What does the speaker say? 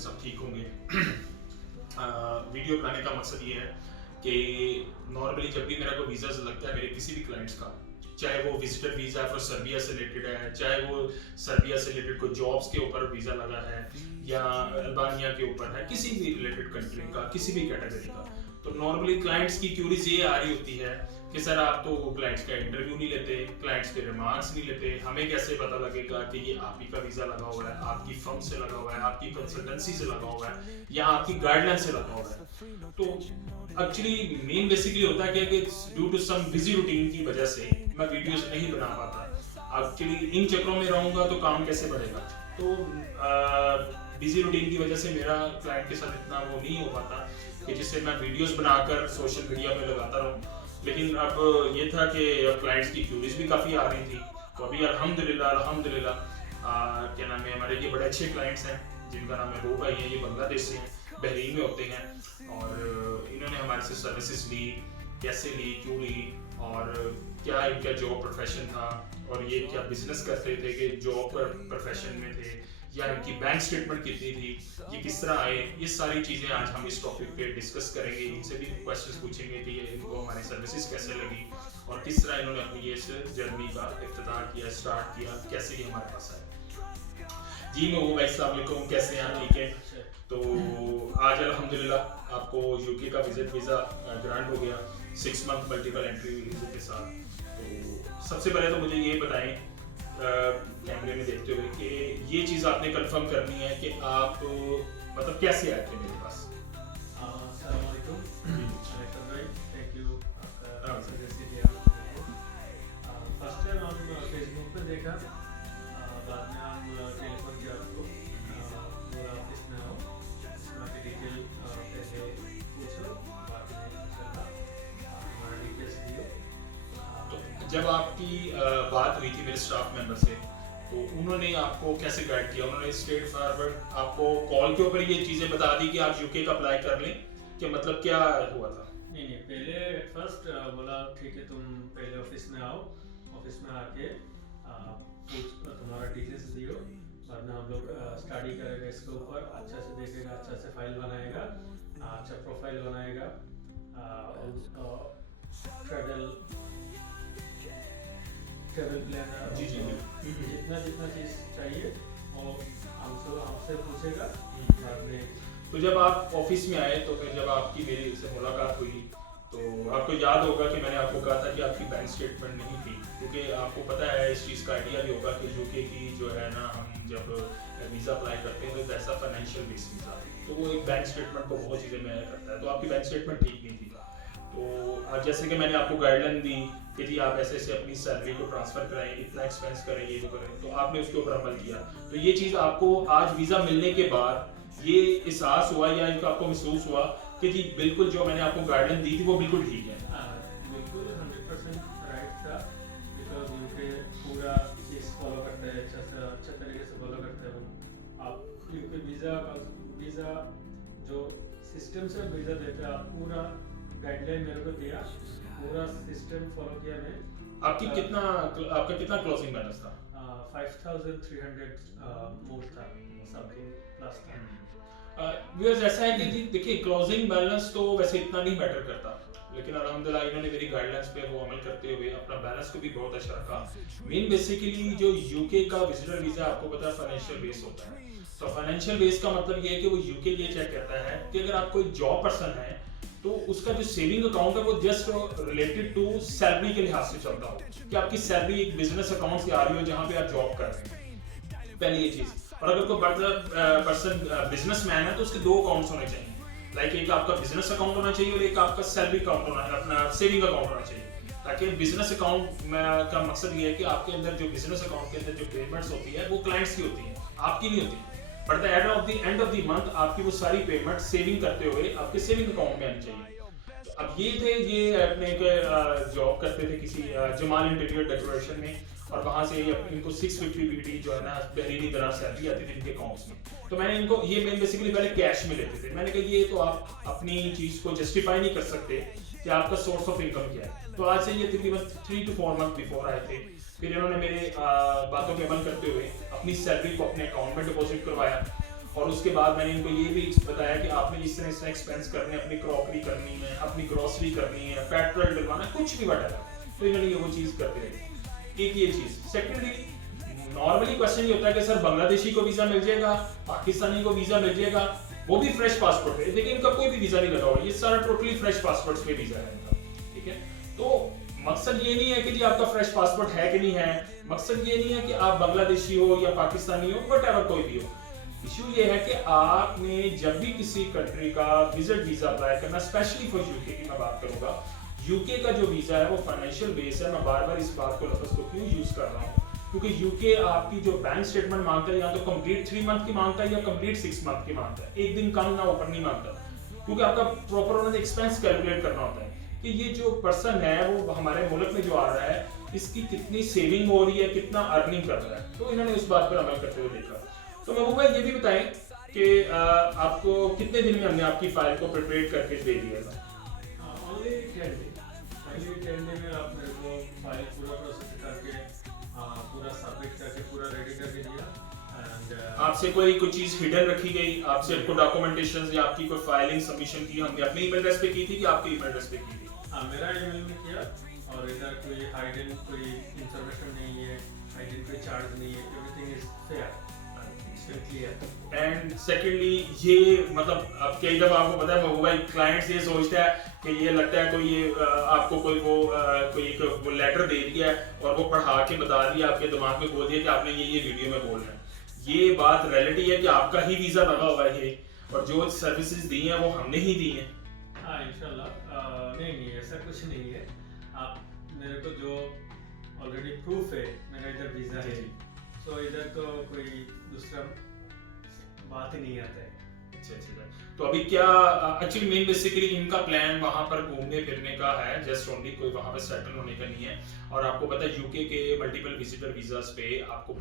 सब ठीक होंगे। वीडियो बनाने का मकसद ये है कि नॉर्मली जब भी मेरा कोई वीज़ा लगता है मेरे किसी भी क्लाइंट्स का, चाहे वो विजिटर वीज़ा फॉर सर्बिया से रिलेटेड है, चाहे वो सर्बिया से रिलेटेड कोई जॉब्स के ऊपर वीज़ा लगा है या अल्बानिया के ऊपर है, किसी भी रिलेटेड कंट्री का, किसी भी कैटेगरी का, तो नॉर्मली क्लाइंट्स की क्यूरीज ये आ रही होती है कि सर आप तो क्लाइंट्स का इंटरव्यू नहीं लेते, क्लाइंट्स के रिमार्क्स नहीं लेते, हमें कैसे पता लगेगा कि ये आप ही का वीज़ा लगा हुआ है, आपकी फर्म से लगा हुआ है, आपकी कंसल्टेंसी से लगा हुआ है या आपकी गाइडलाइन से लगा हुआ है। तो एक्चुअली मेन बेसिकली होता है कि due to some busy routine की वजह से मैं वीडियोस नहीं बना पाता। एक्चुअली इन चक्रों में रहूंगा तो काम कैसे बढ़ेगा, तो बिजी रूटीन की वजह से मेरा क्लाइंट के साथ इतना वो नहीं हो पाता कि जिससे मैं वीडियोस बनाकर सोशल मीडिया पे लगाता रहूं। लेकिन अब ये था कि क्लाइंट्स की क्यूरीज भी काफ़ी आ रही थी, तो अभी अल्हम्दुलिल्लाह क्या नाम है, हमारे ये बड़े अच्छे क्लाइंट्स हैं जिनका नाम है वो भाई हैं, ये बांग्लादेश से हैं, बहरीन में होते हैं, और इन्होंने हमारे से सर्विसेज ली, कैसे ली, क्यों ली, और क्या इनका जॉब प्रोफेशन था, और ये क्या बिजनेस करते थे कि जॉब प्रोफेशन में थे, या इनकी बैंक स्टेटमेंट कितनी थी, ये किस तरह आए, ये सारी चीज़ें आज हम इस टॉपिक पे डिस्कस करेंगे। इनसे भी क्वेश्चंस पूछेंगे कि ये इनको हमारी सर्विसेज कैसे लगी और किस तरह इन्होंने अपनी ये जर्नी का इब्तिदा किया, स्टार्ट किया, कैसे ये हमारे पास आए। जी महबूब भाई अस्सलाम वालेकुम, कैसे हैं आप? ठीक है। तो आज अल्हम्दुलिल्लाह आपको यूके का विजिट वीज़ा ग्रांट हो गया 6 मंथ मल्टीपल एंट्री वीज़ा के साथ। तो सबसे पहले तो मुझे ये बताएं कैमरे में देखते हुए कि ये चीज़ आपने कंफर्म करनी है कि आप मतलब कैसे आए थे मेरे पास। अस्सलाम वालेकुम भाई, थैंक यू आपका सजेशन दिया। फर्स्ट टाइम हम फेसबुक पे देखा, बाद में हम टेलीफोन किया आपको, पूरा ऑफिस में आओ, अपनी डिटेल पहले पूछो, बाद में इंशाल्लाह हमारा डिटेल्स दियो। जब आपकी बात हुई थी मेरे स्टाफ मेंबर से, तो उन्होंने आपको कैसे गाइड किया? उन्होंने स्ट्रेट फॉरवर्ड आपको कॉल के ऊपर ये चीज़ें बता दी कि आप यूके का अप्लाई कर लें, कि मतलब क्या हुआ था? नहीं, पहले फर्स्ट बोला ठीक है तुम पहले ऑफिस में आओ, ऑफिस में आके तुम्हारा डिटेल्स दियो, बाद में हम लोग स्टडी करेगा इसके ऊपर, अच्छा से देखेगा, अच्छा से फाइल बनाएगा, अच्छा प्रोफाइल बनाएगा, ट्रेवल प्लान जी जी जितना चीज़ चाहिए वो हमसे पूछेगा। बाद में तो जब आप ऑफिस में आए, तो फिर जब आपकी मेरी से मुलाकात हुई, तो आपको याद होगा कि मैंने आपको कहा था कि आपकी बैंक स्टेटमेंट नहीं थी, क्योंकि आपको पता है इस चीज़ का आइडिया भी होगा कि यूके की जो है ना, हम जब वीज़ा अप्लाई करते हैं तो ऐसा फाइनेंशियल बेस वीज़ा, तो वो एक बैंक स्टेटमेंट को बहुत चीज़ें में करता है, तो आपकी बैंक स्टेटमेंट ठीक नहीं थी। तो जैसे कि मैंने आपको गाइडलाइन दी कि जी आप ऐसे ऐसे अपनी सैलरी को ट्रांसफ़र कराएं, इतना एक्सपेंस करें, ये तो करें, तो आपने उसके ऊपर अमल किया। तो ये चीज़ आपको आज वीज़ा मिलने के बाद ये एहसास हुआ या इनका आपको महसूस हुआ कि जी बिल्कुल जो मैंने आपको गाइडलाइन दी थी वो बिल्कुल ठीक है? बिल्कुल 100% राइट था, बिकॉज यूके पूरा चीज़ फॉलो करते हैं, अच्छा तरीके से फॉलो करते हैं। आप यूके वीज़ा जो सिस्टम से वीज़ा देते हैं, आप पूरा गाइडलाइन मेरे को दिया, पूरा सिस्टम फॉलो किया मैं। आपका कितना क्लोजिंग बैलेंस था? 5300 मोर था, समथिंग प्लस था। व्यूअर्स ऐसा है कि जी देखिए क्लोजिंग बैलेंस तो वैसे इतना नहीं मैटर करता, लेकिन अल्हम्दुलिल्लाह इन्होंने मेरी गाइडलाइंस पे वो अमल करते हुए अपना बैलेंस को भी बहुत अच्छा रखा। मेन बेसिकली जो यूके का विजिटर वीज़ा आपको पता है फाइनेंशियल बेस होता है, तो फाइनेंशियल बेस का मतलब ये है कि वो यूके ये चेक करता है कि अगर आप कोई जॉब पर्सन है तो उसका जो सेविंग अकाउंट है वो जस्ट रिलेटेड टू सैलरी के लिहाज से चलता हो, कि आपकी सैलरी एक बिजनेस अकाउंट से आ रही हो जहाँ पे आप जॉब कर रहे हैं, पहली ये चीज़। और अगर कोई पर्सन बिजनेसमैन है तो उसके 2 अकाउंट्स होने चाहिए, लाइक एक आपका बिजनेस अकाउंट होना चाहिए और एक आपका सैलरी अकाउंट होना, अपना सेविंग अकाउंट होना चाहिए, ताकि बिजनेस अकाउंट का मकसद ये है कि आपके अंदर जो बिजनेस अकाउंट के अंदर जो पेमेंट्स होती है वो क्लाइंट्स की होती है, आपकी नहीं होती। But the end of the month आपकी वो सारी पेमेंट सेविंग करते हुए आपके सेविंग अकाउंट में आनी चाहिए। अब ये अपने जॉब करते थे किसी जमाल इंटीरियर डेकोरेशन में, और वहाँ से इनको 650 बीटी जो है ना बहरीनी दिनार सैलरी आती थी इनके अकाउंट्स में। तो मैंने इनको ये बेसिकली पहले कैश में लेते थे, मैंने कहा ये तो आप अपनी चीज़ को जस्टिफाई नहीं कर सकते कि आपका सोर्स ऑफ इनकम क्या है। तो आज से ये तकरीबन 3 to 4 मंथ बिफोर आए थे, फिर इन्होंने मेरे बातों पे अमल करते हुए अपनी सैलरी को अपने अकाउंट में डिपॉजिट करवाया, और उसके बाद मैंने इनको ये भी बताया कि आपने इस तरह एक्सपेंस करने हैं, अपनी क्रॉकरी करनी है, अपनी ग्रोसरी करनी है, पेट्रोल डलवाना है, कुछ भी बटा, तो इन्होंने ये वो चीज़ करते रहे। एक ये चीज़। सेकेंडली नॉर्मली क्वेश्चन ये होता है कि सर बांग्लादेशी को वीज़ा मिल जाएगा, पाकिस्तानी को वीज़ा मिल जाएगा, वो भी फ्रेश पासपोर्ट है, लेकिन इनका कोई भी वीज़ा नहीं लगा हुआ, ये सारा टोटली फ्रेश पासपोर्ट्स पे वीज़ा है इनका, ठीक है। तो मकसद ये नहीं है कि जी आपका फ्रेश पासपोर्ट है कि नहीं है, मकसद ये नहीं है कि आप बांग्लादेशी हो या पाकिस्तानी हो, व्हाटएवर कोई भी हो। इशू ये है कि आपने जब भी किसी कंट्री का विजिट वीजा अप्लाई करना, स्पेशली फॉर यूके की मैं बात करूंगा, यूके का जो वीजा है वो फाइनेंशियल बेस है। मैं बार बार इस बात को लफ्ज को क्यों यूज कर रहा हूँ, क्योंकि यूके आपकी जो बैंक स्टेटमेंट मांगता है या तो कंप्लीट 3 मंथ की मांगता है या कंप्लीट 6 मंथ की मांगता है, एक दिन कम ना ऊपर नहीं मांगता, क्योंकि आपका प्रॉपर उन्होंने एक्सपेंस कैलकुलेट करना होता है कि ये जो पर्सन है वो हमारे मुल्क में जो आ रहा है इसकी कितनी सेविंग हो रही है, कितना अर्निंग कर रहा है, तो इन्होंने उस बात पर अमल करते हुए देखा। तो महबूब भाई ये भी बताएं कि आपको कितने दिन में हमने आपकी फाइल को प्रिपेयर करके दे दिया था? ओनली 10 डे, पहले 10 डे में आप मेरे को फाइल पूरा प्रोसेस करके पूरा सबमिट करके पूरा रेडी करके दिया। एंड आपसे कोई चीज हिडन रखी गई, आपसे कोई डॉक्यूमेंटेशन या आपकी कोई फाइलिंग सबमिशन की हमने अपने ईमेल एड्रेस पे की थी कि आपके ईमेल एड्रेस पे की थी? मेरा ईमेल में किया, और इधर कोई हाइडन कोई इंफॉर्मेशन नहीं है, हाइडन कोई चार्ज नहीं है, everything is fair clear. And secondly ये मतलब अब कई दफा आपको पता है महबूब भाई, क्लाइंट्स ये सोचता है कि ये लगता है कोई ये आपको कोई वो लेटर दे दिया है और वो पढ़ा के बता दिया, आपके दिमाग में बोल दिया कि आपने ये वीडियो में बोलना है। ये बात रियलिटी है कि आपका ही वीजा लगा हुआ है और जो सर्विसेज दी हैं वो हमने ही दी हैं। हाँ इंशाल्लाह। नहीं ऐसा कुछ नहीं है। आप मेरे को जो ऑलरेडी प्रूफ है मेरा इधर वीजा है, तो इधर तो कोई दूसरा बात ही नहीं आता है। अच्छा। तो अभी क्या एक्चुअली मेन बेसिकली इनका प्लान वहां पर घूमने फिरने का है, जस्ट ओनली कोई वहां पर सेटल होने का नहीं है। और आपको पता है यूके के मल्टीपल विजिटर वीजास पे आपको